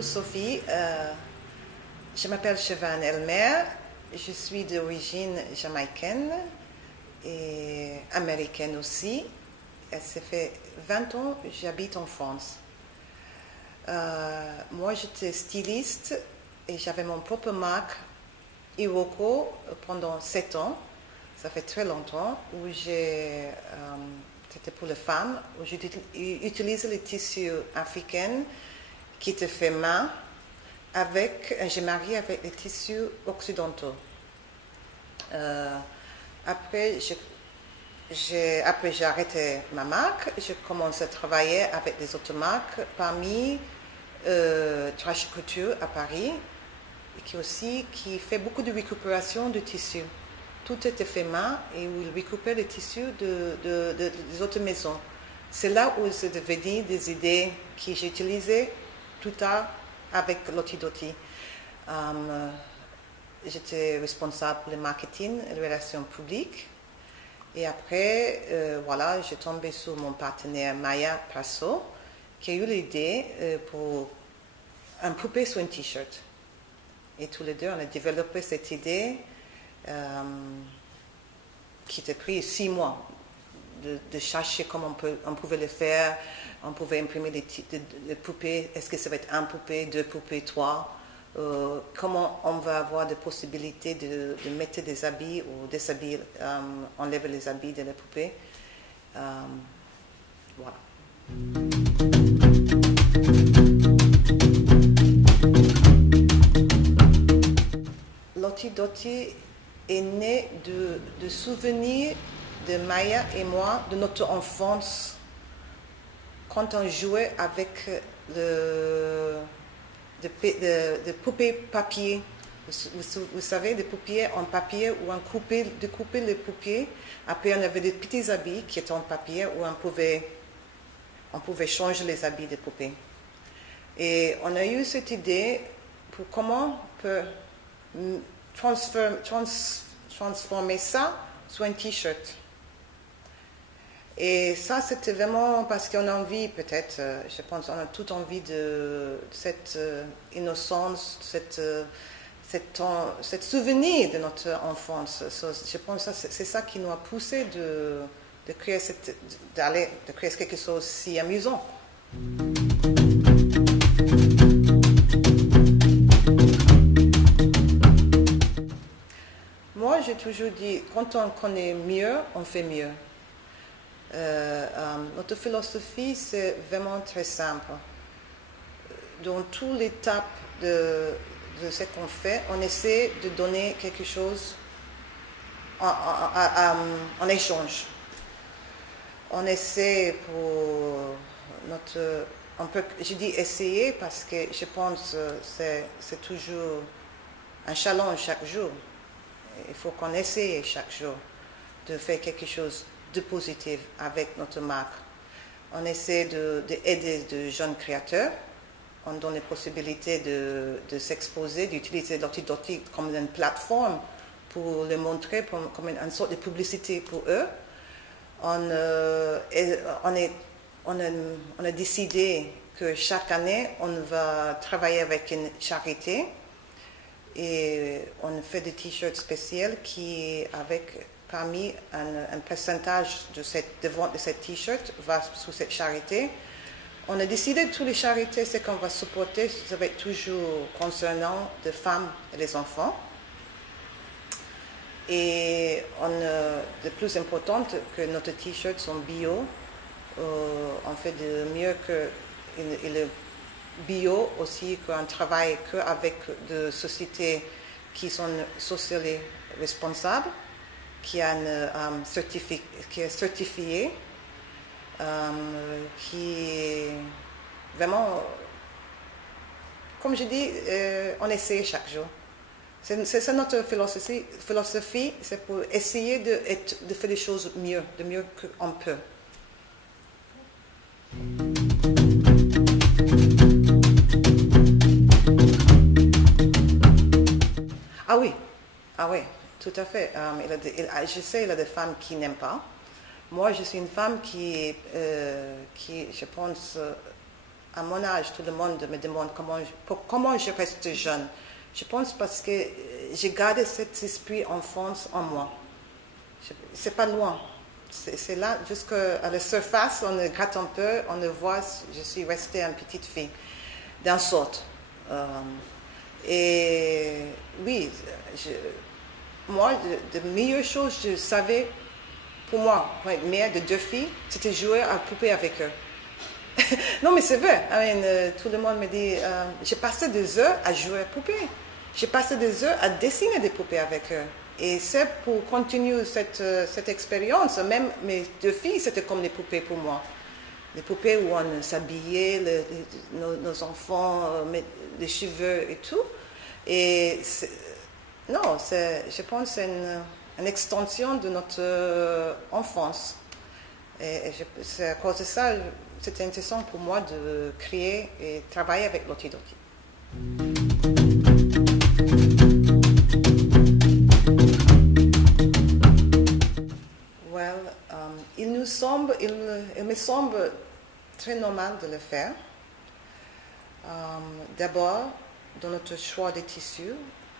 Bonjour Sophie, je m'appelle Siobhan Elmer, je suis d'origine jamaïcaine et américaine aussi. Ça fait 20 ans que j'habite en France. Moi j'étais styliste et j'avais mon propre marque Iroko pendant 7 ans. Ça fait très longtemps où c'était pour les femmes, où j'utilisais les tissus africains qui étaient faits main j'ai marié avec les tissus occidentaux. Après j'ai arrêté ma marque, j'ai commencé à travailler avec des autres marques, parmi Trash Couture à Paris, qui fait beaucoup de récupération de tissus. Tout était fait main et où il récupère les tissus des autres maisons. C'est là où c'est devenu des idées que j'ai utilisées plus tard avec Lotti Dotti. J'étais responsable pour le marketing et les relations publiques. Et après, voilà, j'ai tombé sur mon partenaire Maya Prasso, qui a eu l'idée pour un poupée sur un t-shirt. Et tous les deux, on a développé cette idée qui était pris 6 mois de chercher comment on pouvait le faire. On pouvait imprimer des poupées. Est-ce que ça va être un poupée, 2 poupées, 3 comment on va avoir des possibilités de mettre des habits ou déshabiller, enlever les habits de la poupée. Voilà. Lotti Dotti est né de souvenirs de Maya et moi, de notre enfance, quand on jouait avec des poupées papier. Vous savez, des poupées en papier où on coupait les poupées. Après, on avait des petits habits qui étaient en papier où on pouvait changer les habits des poupées. Et on a eu cette idée pour comment on peut transformer ça sur un t-shirt. Et ça, c'était vraiment parce qu'on a envie, peut-être, je pense qu'on a toute envie de cette innocence, cette souvenir de notre enfance. Je pense que c'est ça qui nous a poussé de créer quelque chose de si amusant. Moi, j'ai toujours dit, quand on connaît mieux, on fait mieux. Notre philosophie, c'est vraiment très simple. Dans toutes les étapes de ce qu'on fait, on essaie de donner quelque chose en échange. On essaie pour je dis essayer parce que je pense que c'est toujours un challenge chaque jour. Il faut qu'on essaye chaque jour de faire quelque chose de positif avec notre marque. On essaie d'aider de jeunes créateurs. On donne les possibilités de s'exposer, d'utiliser Lotti Dotti comme une plateforme pour les montrer, comme une sorte de publicité pour eux. On a décidé que chaque année, on va travailler avec une charité et on fait des t-shirts spéciaux qui, parmi un pourcentage de vente de cette t-shirt, va sous cette charité. On a décidé que toutes les charités, ce qu'on va supporter, ça va être toujours concernant les femmes et les enfants. Et le plus important, que nos t-shirts sont bio. On fait de mieux que le bio aussi, qu'on travaille qu'avec des sociétés qui sont socialement responsables, qui est certifié, qui est vraiment, comme je dis, on essaie chaque jour. C'est ça notre philosophie, c'est pour essayer de faire des choses mieux, de mieux qu'on peut. Ah oui, tout à fait. Je sais, il y a des femmes qui n'aiment pas. Moi, je suis une femme qui je pense, à mon âge, tout le monde me demande comment je reste jeune. Je pense parce que j'ai gardé cet esprit enfance en moi. C'est pas loin. C'est là, jusqu'à la surface, on gratte un peu, on voit, je suis restée une petite fille, d'un sorte. Et oui, moi, de meilleures choses, je savais, pour moi, pour être mère de 2 filles, c'était jouer à poupée avec eux. Non, mais c'est vrai. Tout le monde me dit, j'ai passé des heures à jouer à poupée. J'ai passé des heures à dessiner des poupées avec eux. Et c'est pour continuer cette expérience. Même mes 2 filles, c'était comme des poupées pour moi. Les poupées où on s'habillait, nos enfants, les cheveux et tout. Et non, je pense que c'est une extension de notre enfance. Et c'est à cause de ça, c'était intéressant pour moi de créer et travailler avec Loti Doti. Il me semble très normal de le faire. D'abord, dans notre choix de tissus,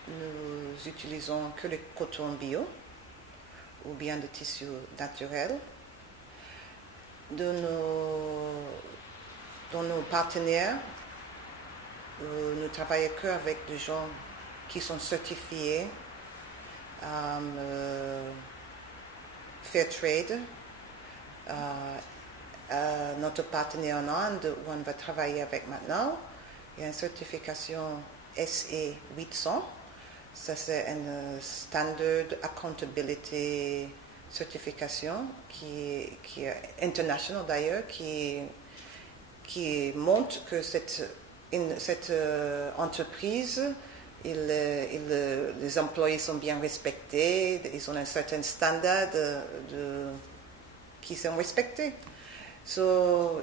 nous utilisons que le coton bio ou bien des tissus naturels. Dans nos partenaires, nous travaillons qu'avec des gens qui sont certifiés Fair Trade. Notre partenaire en Inde, où on va travailler avec maintenant, il y a une certification SE 800. Ça, c'est une Standard Accountability Certification qui est international d'ailleurs, qui montre que cette entreprise, les employés sont bien respectés, ils ont un certain standard qui sont respectés. Dans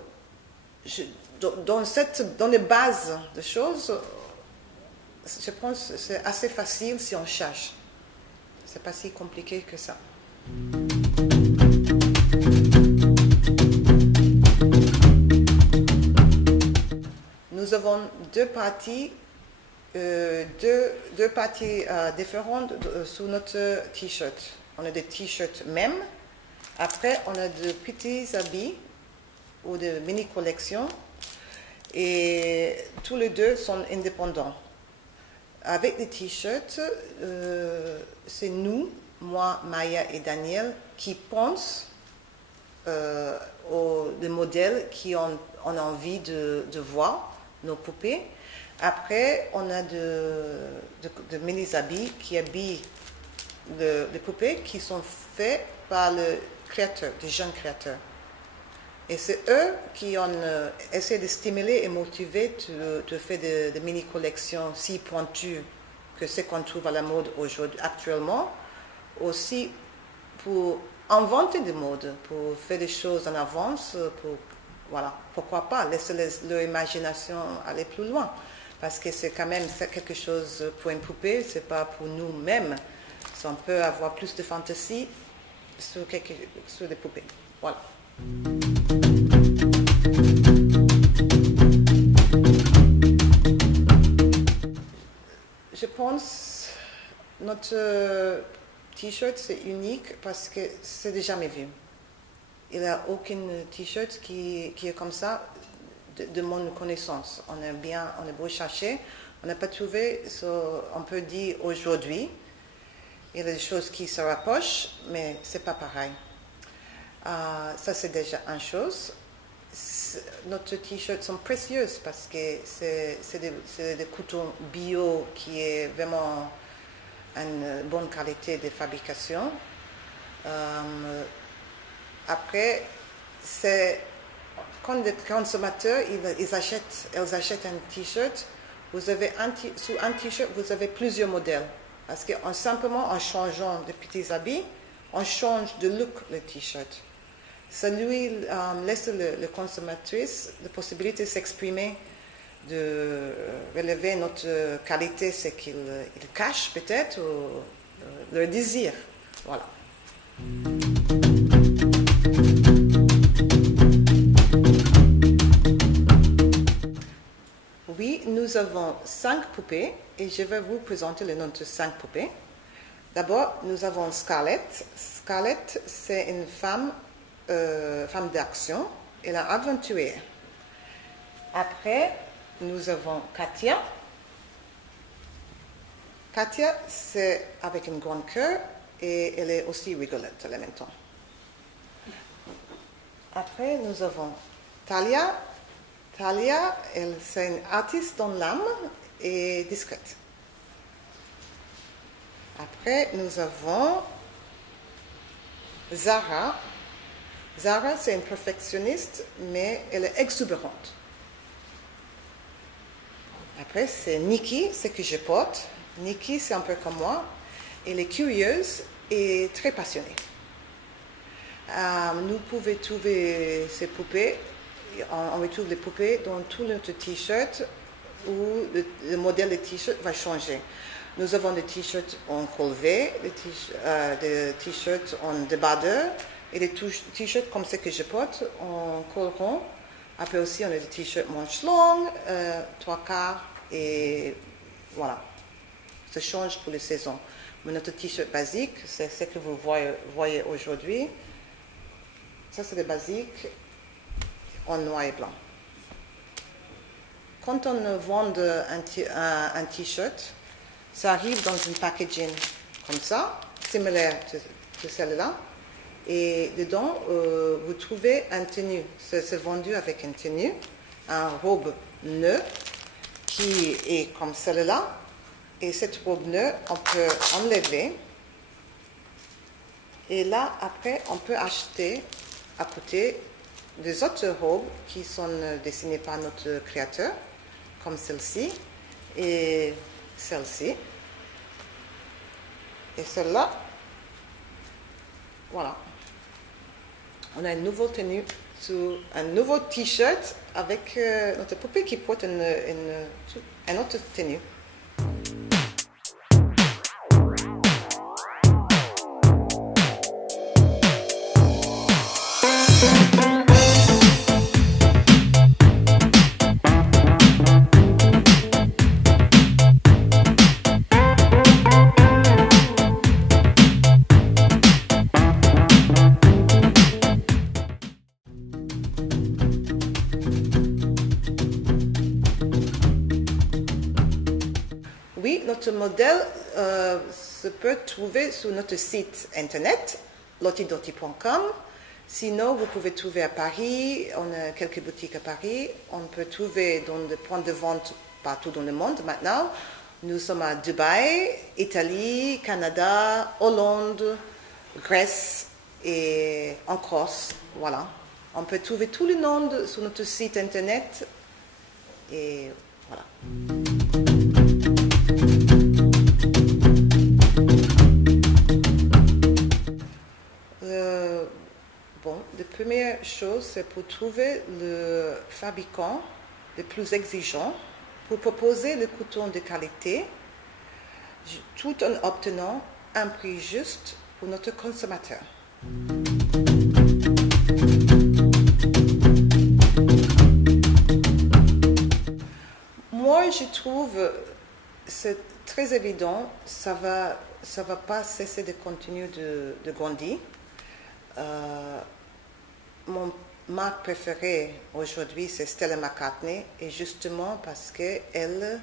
les bases de choses, je pense que c'est assez facile si on cherche. C'est pas si compliqué que ça. Nous avons 2 parties, deux parties différentes sur notre t-shirt. On a des t-shirts même. Après, on a de petits habits ou de mini-collections. Et tous les 2 sont indépendants. Avec les t-shirts, c'est nous, moi, Maya et Daniel, qui pensent aux modèles qui ont envie de voir, nos poupées. Après, on a de mini-habits qui habillent les poupées qui sont faits par le créateur, des jeunes créateurs. Et c'est eux qui ont essayé de stimuler et motiver de faire des mini-collections si pointues que ce qu'on trouve à la mode aujourd'hui, actuellement, aussi pour inventer des modes, pour faire des choses en avance, voilà, pourquoi pas, laisser leur imagination aller plus loin. Parce que c'est quand même quelque chose pour une poupée, c'est pas pour nous-mêmes. On peut avoir plus de fantaisie sur des poupées. Voilà. Je pense que notre t-shirt c'est unique parce que c'est déjà jamais vu. Il n'y a aucun t-shirt qui est comme ça de mon connaissance. On a beau chercher, on n'a pas trouvé, on peut dire aujourd'hui. Il y a des choses qui se rapprochent, mais c'est pas pareil. Ça c'est déjà une chose. Notre t-shirts sont précieux parce que c'est des cotons bio qui est vraiment une bonne qualité de fabrication. Après, quand les consommateurs ils achètent un t-shirt, sous un t-shirt vous avez plusieurs modèles. Parce que simplement en changeant de petits habits, on change de look le t-shirt. Ça lui laisse le consommatrice la possibilité de s'exprimer, de relever notre qualité, ce qu'il cache peut-être, ou leur désir. Voilà. nous avons 5 poupées et je vais vous présenter les noms de 5 poupées. D'abord, nous avons Scarlett. Scarlett, c'est une femme d'action. Elle est aventurière. Après, nous avons Katia. Katia, c'est avec une grande cœur et elle est aussi rigolote en même temps. Après, nous avons Talia. Talia, c'est une artiste dans l'âme et discrète. Après, nous avons Zara. Zara, c'est une perfectionniste, mais elle est exubérante. Après, c'est Nikki, ce que je porte. Nikki, c'est un peu comme moi. Elle est curieuse et très passionnée. Nous pouvons trouver ces poupées. On retrouve les poupées dans tout notre t-shirt où le modèle de t-shirt va changer. Nous avons des t-shirts en col V, des t-shirts en débardeur et des t-shirts comme ceux que je porte en col rond. Après aussi, on a des t-shirts manches longues, 3/4 et voilà. Ça change pour les saisons. Mais notre t-shirt basique, c'est ce que vous voyez aujourd'hui. Ça, c'est des basiques en noir et blanc. Quand on vend un t-shirt, ça arrive dans une packaging comme ça, similaire à celle-là. Et dedans, vous trouvez un tenue. C'est vendu avec une tenue, une robe neuve qui est comme celle-là. Et cette robe neuve, on peut enlever. Et là, après, on peut acheter à côté des autres robes qui sont dessinées par notre créateur, comme celle-ci et celle-ci. Et celle-là, voilà. On a une nouvelle tenue, un nouveau t-shirt avec notre poupée qui porte une autre tenue. Oui, notre modèle se peut trouver sur notre site internet, lottidoti.com. Sinon, vous pouvez trouver à Paris, on a quelques boutiques à Paris. On peut trouver dans des points de vente partout dans le monde maintenant. Nous sommes à Dubaï, Italie, Canada, Hollande, Grèce et en Corse. Voilà. On peut trouver tous les noms sur notre site internet et voilà. La première chose, c'est pour trouver le fabricant le plus exigeant pour proposer le coton de qualité tout en obtenant un prix juste pour notre consommateur. Moi, je trouve c'est très évident, ça va pas cesser de continuer de grandir. Mon marque préférée aujourd'hui, c'est Stella McCartney, et justement parce qu'elle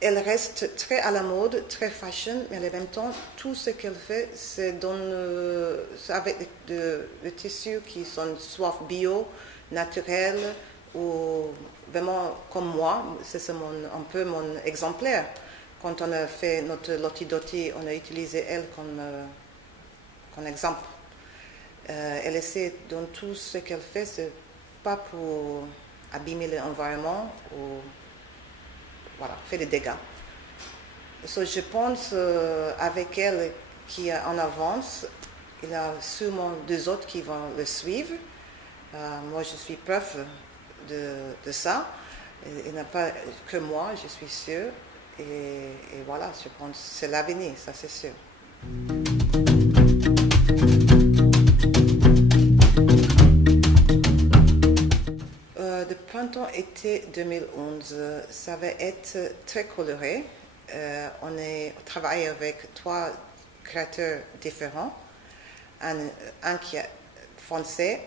reste très à la mode, très fashion, mais en même temps, tout ce qu'elle fait, c'est avec des tissus qui sont soit bio, naturels, ou vraiment comme moi, c'est un peu mon exemplaire. Quand on a fait notre Lotti Dotti, on a utilisé elle comme exemple. Elle essaie dans tout ce qu'elle fait, c'est pas pour abîmer l'environnement ou voilà, faire des dégâts. So, je pense avec elle qui est en avance, il y a sûrement deux autres qui vont le suivre. Moi, je suis preuve de ça. Il n'y a pas que moi, je suis sûre. Et voilà, je pense que c'est l'avenir, ça c'est sûr. La printemps-été 2011, ça va être très coloré. On travaille avec 3 créateurs différents. Un qui est français,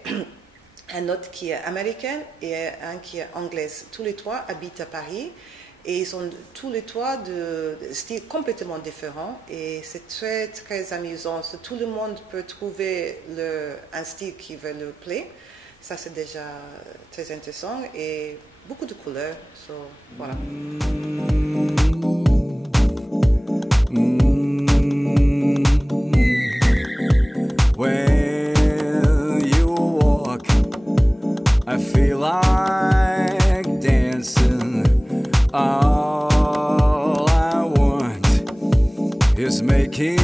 un autre qui est américain et un qui est anglaise. Tous les 3 habitent à Paris et ils sont tous les 3 de styles complètement différents et c'est très très amusant. Tout le monde peut trouver un style qui veut leur plaire. Ça c'est déjà très intéressant et beaucoup de couleurs. Voilà. When you walk, I feel like dancing. All I want is making